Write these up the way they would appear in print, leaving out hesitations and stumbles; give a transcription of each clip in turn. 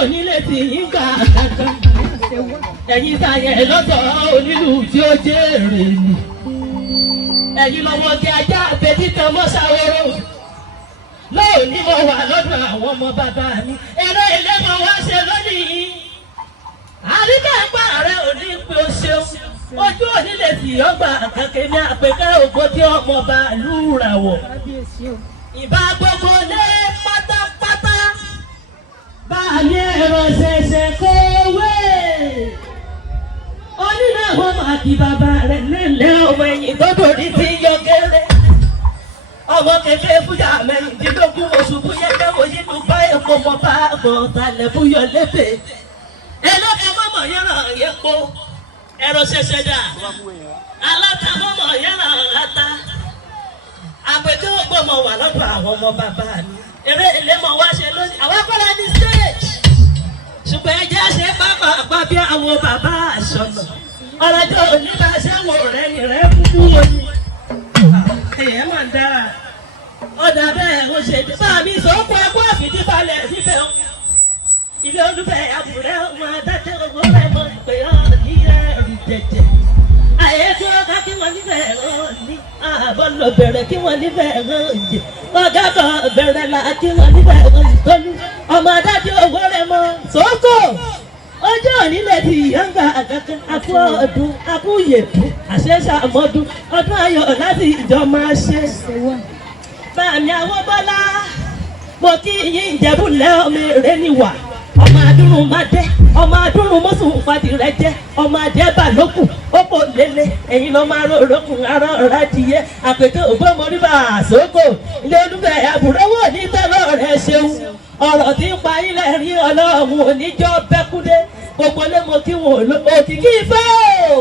onílé tí yín gbà kankan ẹ̀yin sáyẹn lọ́sọ̀ onílù tí ó jèrè ni ẹ̀yin lọ́wọ́ kí ajá àbẹ̀tí kan mọ́ ṣàwòrò lóòní mo wà lọ́dọ̀ àwọn ọmọ bàbá mi eré ilé mo wá ṣe lónìí àríkà ẹ̀pà rẹ̀ ò ní pé o ṣeun ojú onílé tí yọ̀ gbà kankan ní àpèkẹ́ ògbó tí ọmọ bá lù rà wọ̀ ìbá gbogbo lé pátápátá bá a ní ẹ̀rọ ṣẹ̀ṣẹ̀ kówé onílé àwọn ọmọ àti bàbá rẹ̀ lélẹ̀ ọmọ ẹ̀yìn tó dòrí ti yọ kéré ọmọ kékeré fújà mẹ́rìndínlógún oṣù fúyẹ́kẹ́ òyìnbó bá èkó mọ́ bá bọ̀ talẹ̀ fúyọ́ lébè ẹlọ́kẹ́ mọ́mọ́ yẹn ràn yẹn po ẹ̀rọ ṣẹ̀ṣẹ̀ dà aláta mọ́mọ́ yẹn ràn ata àpèkẹ́ ògbọ́mọ wà lọ́dọ̀ àwọn ọmọ bàbá mi eré ilé mọ̀ wá ṣe lónìí àwọn akọ́lá ní stage ṣùgbọ́n ẹjẹ́ ṣe pápá bí àwọn bàbá àṣọnà ọlọ́jọ́ oníbàṣẹ́ wò rẹ̀ ní rẹ̀ kúkú wọ̀nyí èèyàn máa ń dára ọ̀dà bẹ́ẹ̀ ó ṣe dé bá mi sọ kó ẹkú àfìdíbalẹ̀ níbẹ̀ ilé olúfẹ́ àbúrẹ́ ọmọ adájọ́ owó rẹ̀ mọ̀ pé ọ́ ní ẹ̀rù jẹ̀jẹ̀ àyè tí wọ́n ká kí wọ́n níbẹ̀ rán ní àbọ̀ lọ bẹ̀rẹ̀ kí wọ́n níbẹ̀ rán jẹ ọ̀gá kan bẹ̀rẹ̀ là kí wọ́n níbẹ̀ rán ìtọ́lú ọmọ adájọ́ owó rẹ̀ mọ̀ sókò ọjọ́ onílẹ̀ tí yọ̀ǹgà àkàkẹ́ akú ọdún akú yèkú àṣẹṣà àmọ́dún ọdún ayọ̀ láti ìjọ máa ṣe. Bàmí àwọn bọ́lá mo kí yín ìjẹ̀bú lẹ́ ọmọ èrè níwà ọmọ adúrún má dé ọmọ adúrún mọ́sùn pàdé rẹ jẹ́ ọmọ adẹ́bà lókùn ó kò lélẹ̀ ẹ̀yin lọ́ máa rọ̀rọ̀kùn ara ọ̀rá dìé àpèké ògbómọdúbà àsókò ilé olúfẹ́ àbúrọ́wọ́ ní tẹ́lọ̀ rẹ̀ ṣeun ọ̀rọ̀ tí ń pa ilẹ̀ rí ọlọ́run oníjọ́ bẹ́kúdé gbogbo lé mo kí wọn òkìkí ìfẹ́ o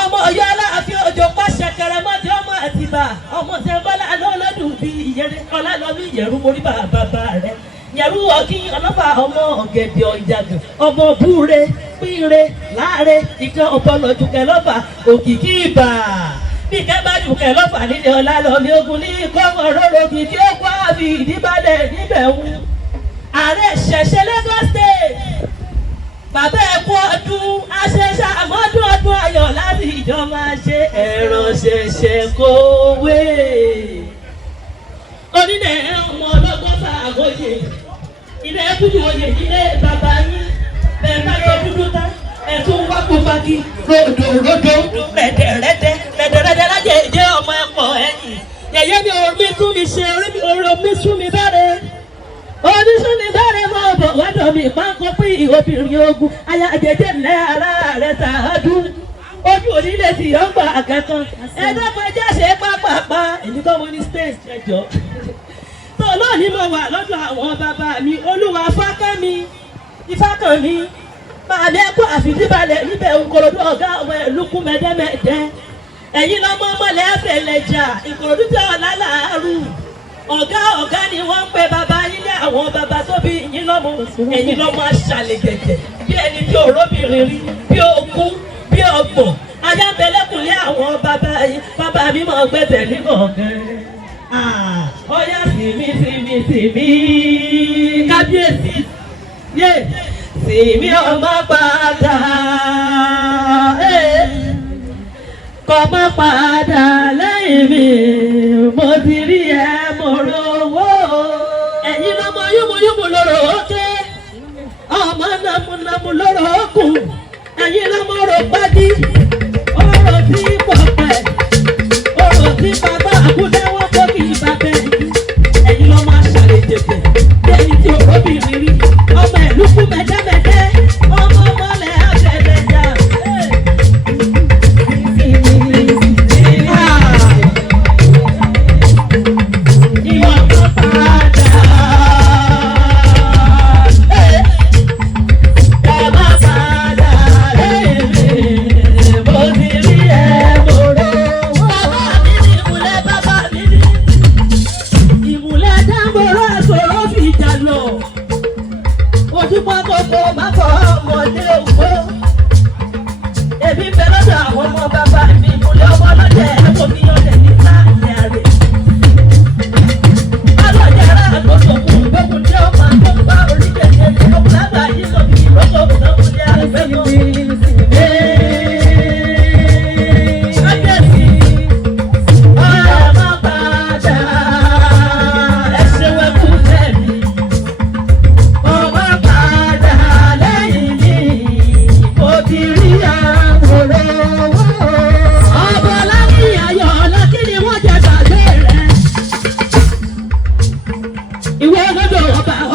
ọmọ Ọ̀yọ́ Aláàfin òjò pàṣẹ kẹrẹmọdé ọmọ Àtìbà ọmọ sẹńbọlá lọlọdún bíi ìyẹrẹ ọlálọmí ìyẹrù mórí bàbá rẹ yẹrù ọkí ọlọ́fà ọmọ ọ̀gẹ̀dẹ̀ ọ̀jàgàn ọmọ búre pínre láre ìkan ọ̀pọ̀lọ̀jùkẹ́ lọ́fà òkìkí ìbà bí kẹ́bá jùkẹ́ lọ́fà nílẹ̀ ọlálọmí ogun ní kọ́mọ róró kìkí ó kọ́ àbí ìdíbalẹ̀ níbẹ̀ wù ààrẹ ṣẹ̀ṣẹ̀ Lagos State bàbá ẹ̀kú ọdún aṣẹṣẹ àmọ́dún ọdún ayọ̀ láti ìjọ máa ṣe ẹ̀rọ ṣẹ̀ṣẹ̀ kówé onílẹ̀ ọmọ ọlọ́gọ́fà àgọ́yè ilé ẹ̀kúndùn oyè ilé bàbá yín bẹ́ẹ̀ bá yọ dúdú tá ẹ̀tún wákùfákì ròdòròdò rẹ̀dẹ̀rẹ̀dẹ̀ lájẹ̀ ìjẹ́ ọmọ ẹ̀pọ̀ ẹ̀yìn yẹ̀yẹ́ mi ò mi tún mi ṣe orí mi sún mi bẹ́rẹ̀ oníṣúni bẹ́rẹ̀ máa bọ̀ wọ́dọ̀ mi pánkọ́ pín ìhòbìnrin ogun aya àjẹjẹ ńlẹ̀ ara rẹ̀ tàádùn ojú onílé tí yọ̀ ń gbà kankan ẹ̀dọ́gbọ̀n ẹjẹ́ ṣe pápápá èmi kọ́ wọn ní stage ẹjọ́ tó lónìí mo wà lọ́dọ̀ àwọn bàbá mi olúwa fákẹ́mi ìfákànmí bàbá ẹ̀kọ́ àfìdíbalẹ̀ níbẹ̀ Ìkòròdú ọ̀gá ọmọ ẹ̀lúkú mẹ́dẹ́mẹ́dẹ́ ẹ̀yin lọ́mọ ọmọlẹ̀ ẹ̀fẹ̀ lẹ́jà Ìkòròdú tí ọ̀la làárù ọ̀gá ni wọ́n ń pe bàbá yín lé àwọn bàbá tó bí yín lọ́mọ ẹ̀yin lọ́mọ aṣàlẹ̀ gẹ̀gẹ̀ bí ẹni tí òróbìnrin rí bí ogún bí ọgbọ̀n ayábẹ́lẹ́kùnlé àwọn bàbá mi máa gbẹ̀tẹ̀ nígbọ̀ngàn ọ̀yá sìmí kábíyèsí yé sìmí ọmọ padà kọ́ mọ́ padà lẹ́yìn mi mo ti rí ẹ mo rówó ẹ̀yin lọ́mọ yúmuyúmu lọ́rọ̀ òkè ọmọ nàmúnàmú lọ́rọ̀ òkun ẹ̀yin lọ́mọ rò gbádí ọ̀rọ̀ tí pọ̀pẹ́ ọ̀rọ̀ tí bàbá àbúdá wọn kó kì í bá bẹ́ẹ̀ ẹ̀yin lọ́mọ aṣàlẹ̀ jẹ̀bẹ̀ bí ẹni tí òróbìnrin rí ọmọ ẹ̀lúkú mẹ́dẹ́mẹ́dẹ́ ọmọ ọmọlẹ̀ àfẹ́lẹ́jà. Bàbá padà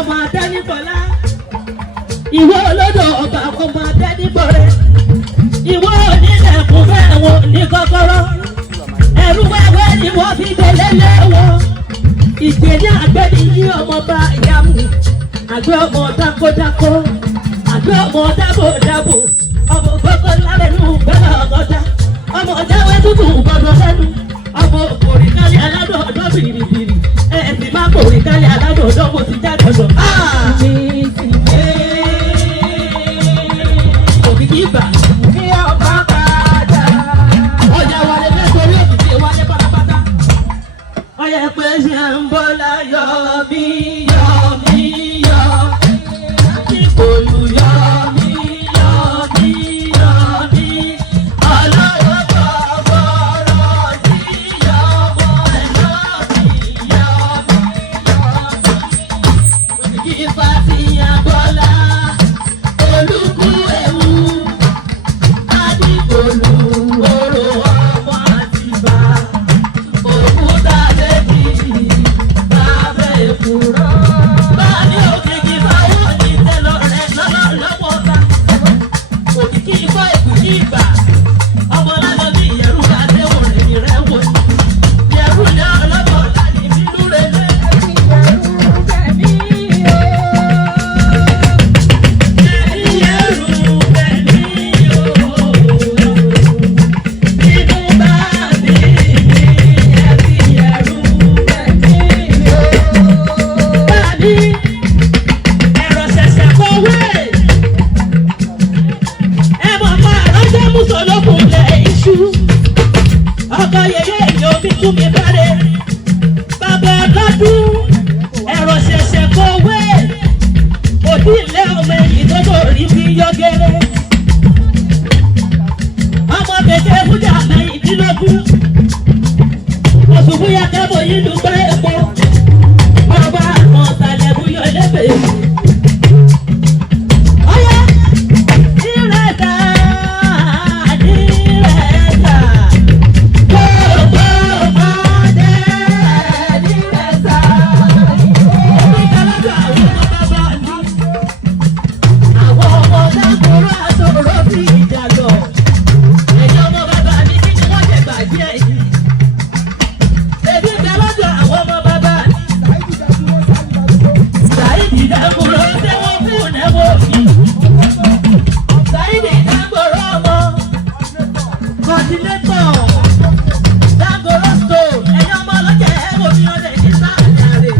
ọmọ Adẹ́nibọ́lá. Ìwọ olódò ọba ọmọ Adẹ́nibọ́rẹ́. Ìwọ onílẹ̀kùn bẹ́ẹ̀ wo ní kọ́kọ́rọ́. Ẹ̀rú wẹ́wẹ́ ni wọ́n fi délé léwọ́. Ìjẹ́ni àgbẹ̀ni yí ọmọ bá ìyá mu. Àgbẹ̀ ọmọ dákódákó. Àgbẹ̀ ọmọ dábòdábò. Ọmọ gbọ́kọ́ lárẹ́nu gbọ́dọ̀ ọ̀gọ́dá. Ọmọ jáwé tútù gbọ́dọ̀ lẹ́nu. Ọmọ òkòrì kálí aládùn ọ̀dọ́ bìrìbìrì. Ẹ̀sìn má kòrì kálí aládùn ọ̀dọ́ mo ti já dọ̀dọ̀. Òkìkí ìgbà. Ní ọba padà. Ọjà wálé mẹ́sàn-án yóò fi wálé pátápátá. Ọyẹ pé ṣe ń bọ́ láyọ̀ mí yọ̀ mí yọ̀. Ìkòlù yọ̀ mí yọ̀ mí yọ̀ mí. Ọlọ́run bọ̀ bọ̀rọ̀ sí yọ̀mọ̀ ẹ̀ yọ̀ mí yọ̀ mí yọ̀ mí. Kí Fásiyà Bọ́lá olùkú ewu. Adìgbòlù oró ọmọ Àtìbà. Òkúta lẹ́bí lábẹ́ èkúrọ́. Báyìí òkìkí báwo ní tẹ́lọ̀ rẹ̀ lọ́wọ́ bá. Òkìkí ikọ́ èkúkí ìgbà. Ọmọ lábọ́ bí ìyẹ̀rù bá déwọ̀n rẹ̀ ní rẹ̀ wò. Ìyẹ̀rù ní ọlọ́bọ̀ láti bínú rẹ̀ lé. Ọkọ yẹyẹ èyí omi kú mi báre. Bàbá ọlọ́dún ẹ̀rọ ṣẹ̀ṣẹ̀ kọ̀wé. Òdì ilé ọmọ èyí tó bò rí bí yọ́gẹ́rẹ́. Ọmọ bèbè fújà mẹ́yìndínlógún. Òṣùbù ya kẹ́bọ̀ yìí dùgbẹ́ epo. Ọba àwọn ọ̀sàlẹ̀ búyọ̀ lẹ́bẹ̀ẹ́. Ọyá ìrẹ̀ta ìrẹ̀ta. Gbogbo ọmọdé ìrẹ̀ta. Omi kálọ́dọ̀ àwọn ọmọ bàbá ní. Àwọn ọmọ dákúrò àtòrò bí ìjà lọ. Ẹ̀yin ọmọ bàbá ní kí ni wọ́n jẹ gbàgbé ẹ̀yìn. Èmi kálọ́dọ̀ àwọn ọmọ bàbá ní. Sáìdì dákúrò tẹ́wọ́ fún ẹ̀wọ̀ yìí. Sáìdì dákúrò ọmọ. Kọ̀dínétọ̀. Dákúrò stò. Ẹ̀yin ọmọ ọlọ́jẹ̀ ẹ̀wọ̀ mi ọ̀dẹ̀ ní sáàdàrẹ̀.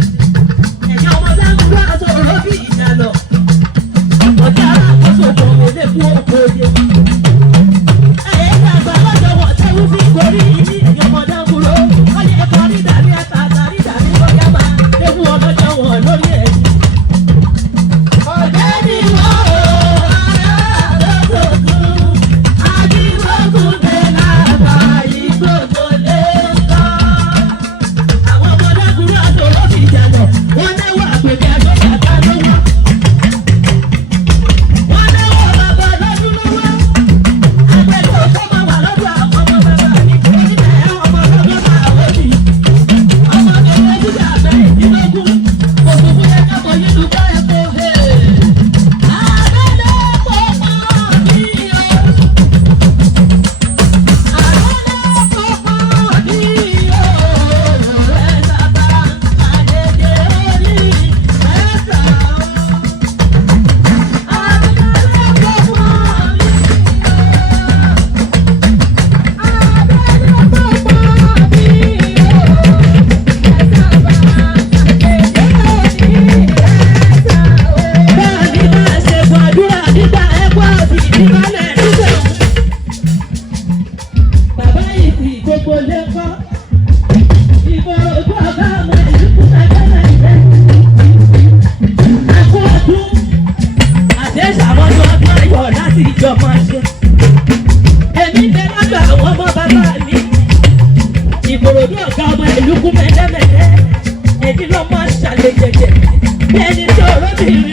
Ẹ̀yin ọmọ dákúrò àtòrò bí ìjà lọ. Ọjà alákòóso kò wọlé fún òkòòdè. Ẹ̀yẹ́ ìgbàgbọ́ lọ́jọ́ wọ̀ tẹ́wú sí gorí ìní ẹ̀yin ọmọ dákúrò. Wọ́n yẹ kọ́ rí dàrí àtàtà rí dàrí lọ́yà máa. Ewu ọlọ́jọ́ wọ̀ lórí ẹ̀yìn. Ọ̀dẹ́ ni wọ́n o, ará lọ́dọ̀dún. Ajígbógun dé lábà ìgbógun lé ńkọ́. Àwọn ọmọ dákúrò àtòrò fi jà lọ. Wọ́n náwó àpèkè àjọyàká lọ́wọ́. Wọ́n náwó bàbá lọ́dún lọ́wọ́. Àgbẹ̀dọ̀ tó máa wà lọ́dọ̀ àwọn ọmọ bàbá mi. Oníbẹ̀ ọmọ lọ́dọ̀ máa wọ́ mi. Ọmọ bẹ̀rẹ̀ fújà mẹ́rìndínlógún. Òṣùbù yẹ kábọ̀ yín dùgbọ́ ẹ̀kọ́. Àgbẹ̀dọ̀ kò mọ̀ mí o. Àgbẹ̀dọ̀ kò mọ̀ mí o. Ẹ sábà àdéjé orí mẹ́ta o. Báàgì máa ṣe gbàdúrà nígbà ẹ̀kọ́ àti ìdílé níbẹ̀. Bàbá yìí fi gbogbo lẹ́kọ́. Ìfọ̀rọ̀ ojú ọ̀gá ọmọ ìlú kúta gánà ìfẹ́. Akọ ọdún àdéṣàmọ́dún ọdún ayọ̀ láti ìjọ máa ṣe. Èmi bẹ lọ́dọ̀ àwọn ọmọ bàbá mi. Ìkòròdú ọ̀gá ọmọ ìlú kú mẹ́lẹ́mẹ́lẹ́. Èmi lọ́ máa ṣàlẹ̀ jẹ̀jẹ̀. Bí ẹni tí ọ̀rọ̀ mi rí.